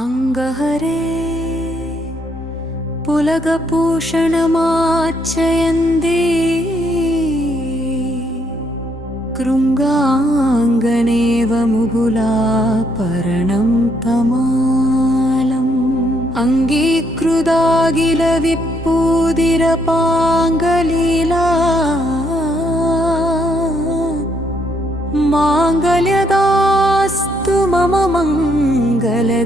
अङ्गहरे पुलगपूषणमाच्चयन्ती कृङ्गाङ्गनेव मुगुलापरणं तमालम् अङ्गीकृदागिलविप्पूदिरपाङ्गलीला माङ्गल्यदास्तु मम मङ्गलदेवदाय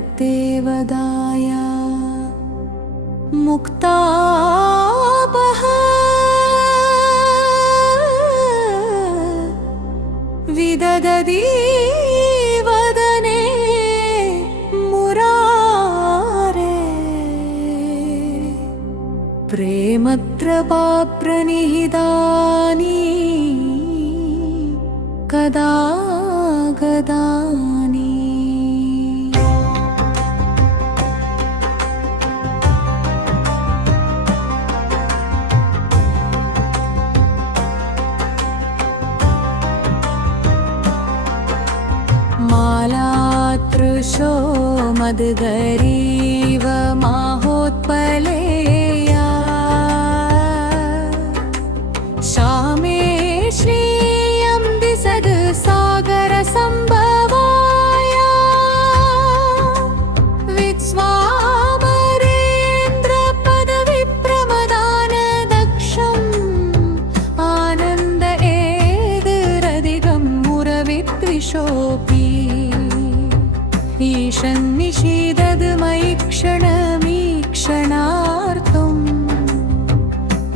मुक्तापः विदधति वदने मुरारे प्रेमत्रपाप्रनिहितानि कदा गदानि मालातृशो मदगरीव माहोत्पलेया श्यामे श्रियं दिशद् सागरसम्भवाय विश्वामरेन्द्रपदविप्रमदानदक्षम् आनन्द एदुरधिगं मुरविद्विषोऽपि ईशन्निषीदद् मयि क्षणमीक्षणार्थम्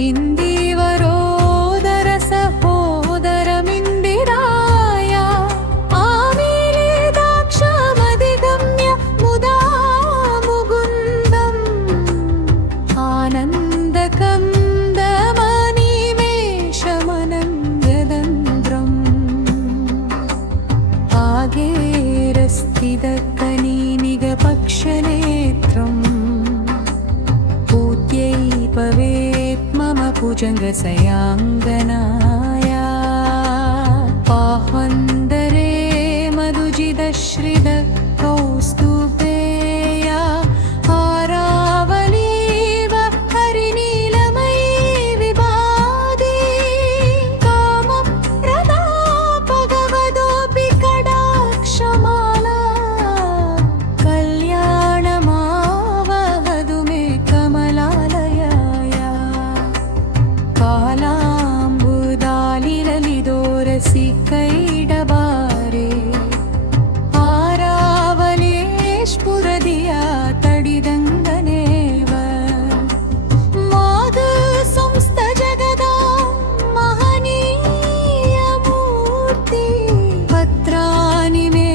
इन्दीवरोदरसहोदरमिन्दिराय आमीलिदाक्षमधिगम्य मुदा मुकुन्दम् आनन्दकन्दमनिमेषमनङ्गदन्द्रम् आगेरस्थितकनीनिगपक्षनेत्रम् पूत्यैपवेत् मम भुजङ्गसयाङ्गनाय पाह्वन्दरे मधुजिदश्रिद कौस्तुभेया हारावलीव हरिनीलमयी विभाति कामप्रदापगवदोऽपि कटाक्षमाला कल्याणमावहतु मे कमलालयाय कालाम्बुदालिललिदोरसि कैडबारे आरावलेश्पुरधिया तडिदङ्गनेव माधुसंस्थजगदा महनीयमूर्ति पत्राणि मे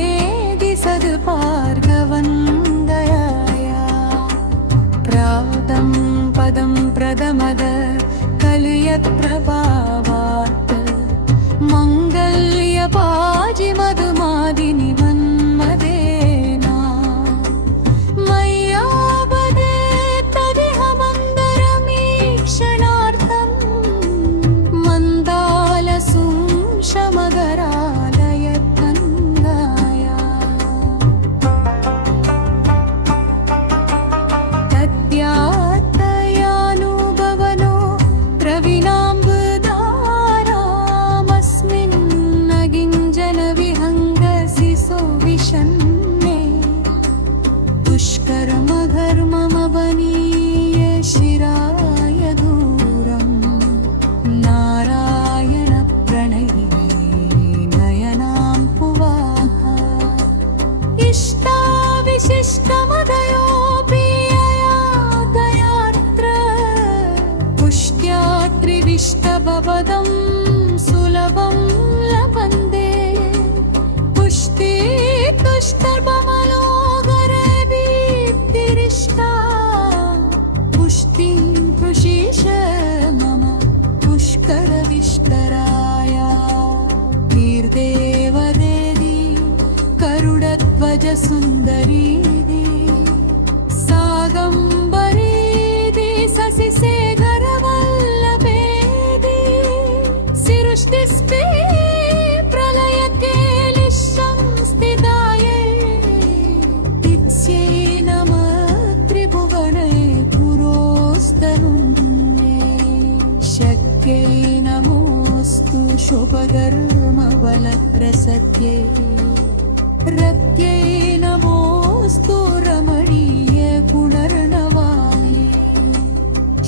दिशद् भार्गवन्दयाय प्राप्तं पदं प्रदमद कलयत्प्रभावात् मङ्गल्यपाजि मधुमादिनि मन्मदेना मय्यापदे तदिह मन्दरमीक्षणार्थं मन्दालसूंशमगरालयत्कन्दाय तद्यात्तयानुभवनो प्रवीणाम्बुदारामस्मिन्नगिञ्जनविहङ्गसिसो विशन्ने दुष्कर्मघर्ममवनीय शिराय दूरं नारायणप्रणयिनी नयनां पुवाह इष्टाविशिष्टमदयोऽपि दयात्र पुष्ट्यात्रिविष्टभवदं सुलभं लभन्ते पुष्टितुष्टर्पमलोगरदीप्तिरिष्टा पुष्टिं कृषीश मम पुष्करविष्टराय कीर्देवदेवी गरुडध्वजसुन्दरी पुरुषोपकर्मबलप्रसत्यै रत्यै नमोऽस्तु रमणीय पुनर्नवाय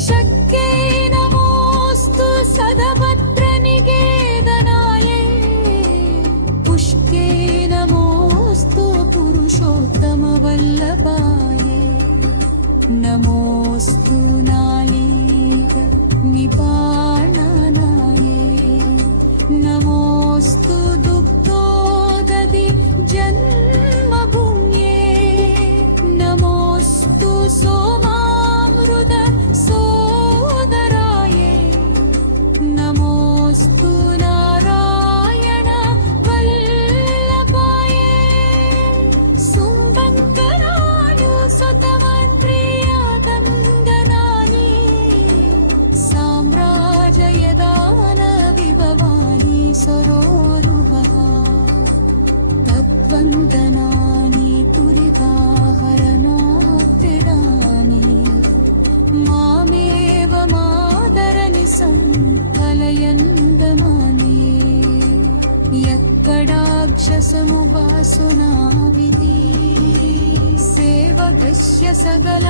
शक्यै नमोऽस्तु सदभद्रनिकेतनाय पुष्कै नमोऽस्तु पुरुषोत्तमवल्लभाय नमोऽस्तु नालीय निपाणनाय नमोऽस्तु दुग्धोदधि जन्मभूम्ये नमोऽस्तु सोमामृत सोदराय नमोऽस्तु नारायण वल्लभाय सुम्बङ्कराणु सतमन्त्रियादङ्गनानि साम्राजयदान विभवानि सरोरुहः तद्वन्दनानि तुरिताहरणात्रिदानि मामेव मादरनि सङ्कलयन्दमानि यत्कडाक्षसमुपासनाविधि सेवगस्य सकलार्थसुम्बद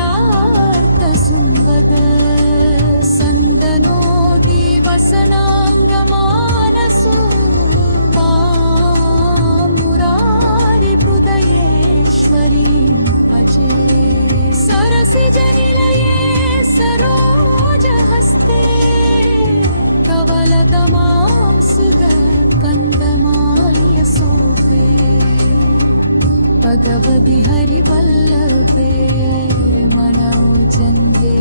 सन्दनोति वसनाङ्गमानसु मुरारिहृदयेश्वरीं भजे सरसिजनिलये सरोजहस्ते कवलदमां सुगन्धमाल्य सोपे भगवति हरिवल्लभे मनोजन्ये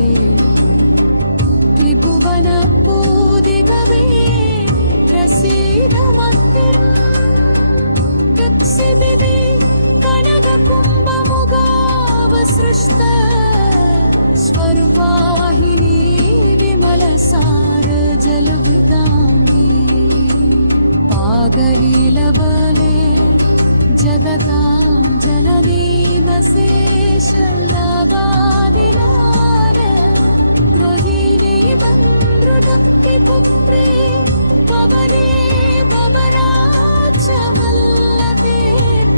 त्रिभुवनपूदिगवे प्रसीदमत्तिर् गत्सिदिति कनककुम्भमुगावसृष्ट स्वर्वाहिनी विमलसारजलविदाङ्गी पागलीलवले जगतां जननीमशेषलभादिलार रोहिणी बन्धुभक्तिपुत्रे पवने पवनाचमल्लते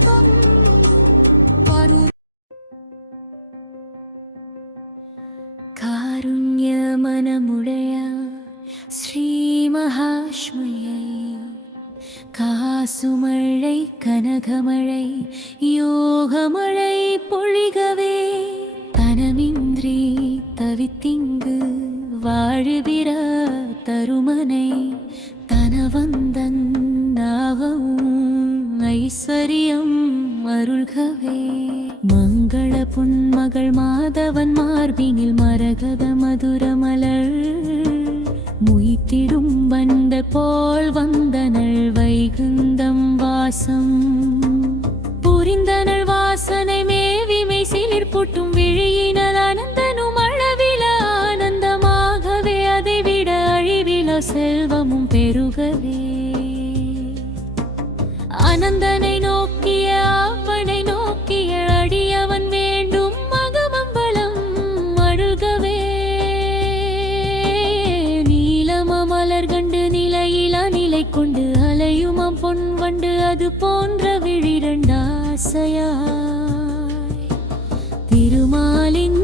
त्वं परु कारुण्यमनमुडय श्रीमहाश्मयै காசுமழை கனகமழை யோகமழை பொழிகவே தனமின்றி தவித்திங்கு வாழுவிர தருமனை தனவந்தன் நாகவும் ஐஸ்வர்யம் அருள்கவே மங்கள புன்மகள் மாதவன் மார்பினில் மரகத மதுரமலர் முய்த்திடும் வண்ட போல் வந்தனள் வைகுந்தம் வாசம் புரிந்தனள் வாசனை மேவிமை சிலிர்ப்புட்டும் விழியினல் ஆனந்தனும் அளவில ஆனந்தமாகவே அதைவிட அழிவில செல்வமும் பெருகவே ஆனந்தனை நோக்கிய அவனை நோக்கிய அடியவன் வேண்டும் மகமம்பலம் அழுகவே மலர் கண்டு நிலையிலா நிலை கொண்டு அலையுமாம் பொன் வண்டு அது போன்ற விழிரண்டாசையாய் திருமாலின்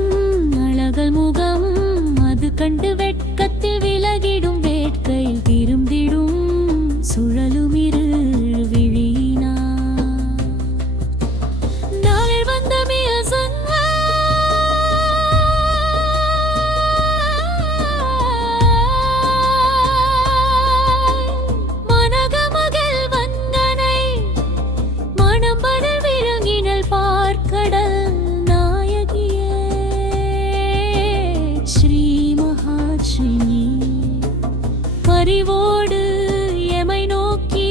அழகல் முகம் அது கண்டு வெட்கத்தில் விலகிடும் வேட்கையில் திரும்பிடும் சுழலுமிரு விழினா நாளில் வந்த மியசன் பரிவோடு எமை நோக்கி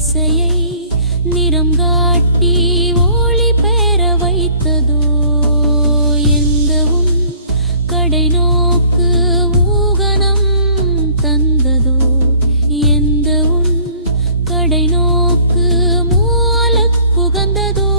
திசையை நிறம் காட்டி ஒளி பெற வைத்ததோ எந்த உன் கடை நோக்கு ஊகனம் தந்ததோ எந்த உன் கடை நோக்கு மூலப் புகந்ததோ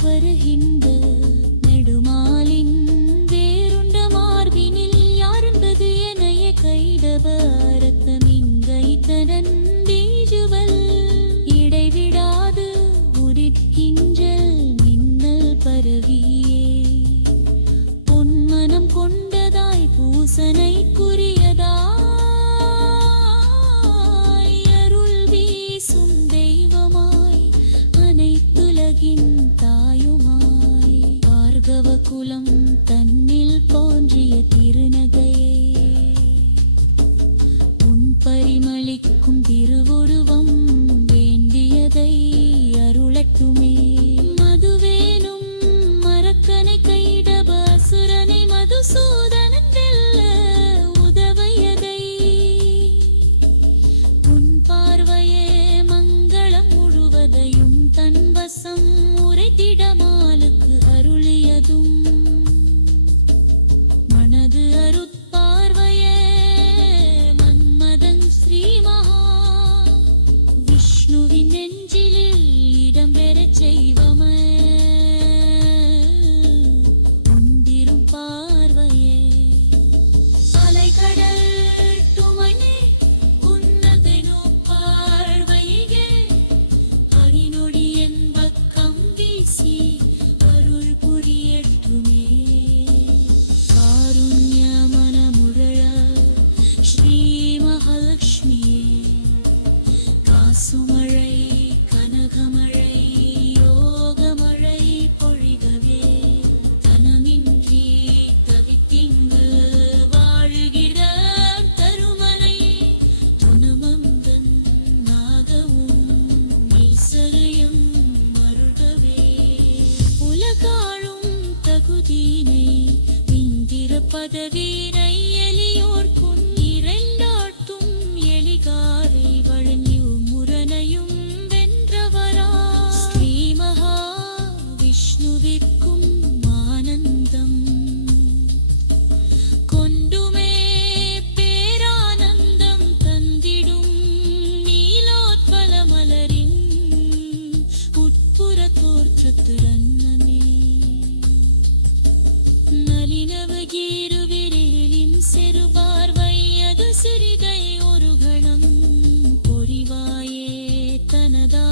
வருகின்ற நெடுமாலின் வேருண்ட மார்பினில் யாருண்டது எனைய கைடவ ரத்தமிங்கை தரன் வீஜுவல் இடைவிடாது உதிக்கின்றல் மின்னல் பரவியே பொன்மனம் கொண்டதாய் பூசனைக்குரியதாய் அருள் வீசும் தெய்வமாய் அனைத்துலகின் குலம் தன்னில் போன்றிய திருநகையே உன் பரிமளிக்கும் திருவுருவம் வேண்டியதை அருளட்டுமே மதுவேனும் மரக்கனை கைடப அசுரனை மதுசூதனன் வெல்ல உதவையதை உன் பார்வையே மங்களம் முழுவதையும் தன் வசம் உரைத்திடமாலுக்கு அருளியதும் மனது அருட்பார்வையே மன்மதன் ஸ்ரீ மகா விஷ்ணுவின் நெஞ்சிலில் இடம்பெறச் செய்வமே ஒன்றிரும் பார்வையே அலைகடல் துமனே உன்னதை நோப்பார்வையே அணிநொடி என் பக்கம் வீசி அருள் புரியட்டுமே காருண்ய மனமுழ ஸ்ரீ மகாலட்சுமியே காசுமழை கனகமழை யோகமழை பொழிகவே தனமின்றி தவித்திங்கு வாழுகிற தருமனை துணமந்தன் நாகவும் ஈசரியம் மருகவே உலகாழும் தகுதியினை இந்திர பதவியினை எளியோர்க்கும் இரண்டாட்டும் எளிகாரை வழங்கி முரணையும் வென்றவரா ஸ்ரீ மகா விஷ்ணுவிற்கும் ஆனந்தம் கொண்டுமே பேரானந்தம் தந்திடும் நீலோத்பல மலரின் உட்புற தோற்றத்து ரன்னமே நளினவகீருவிரேலின் செருபார்வை அது சிறிதை ஒரு கணம் பொறிவாயே தனதா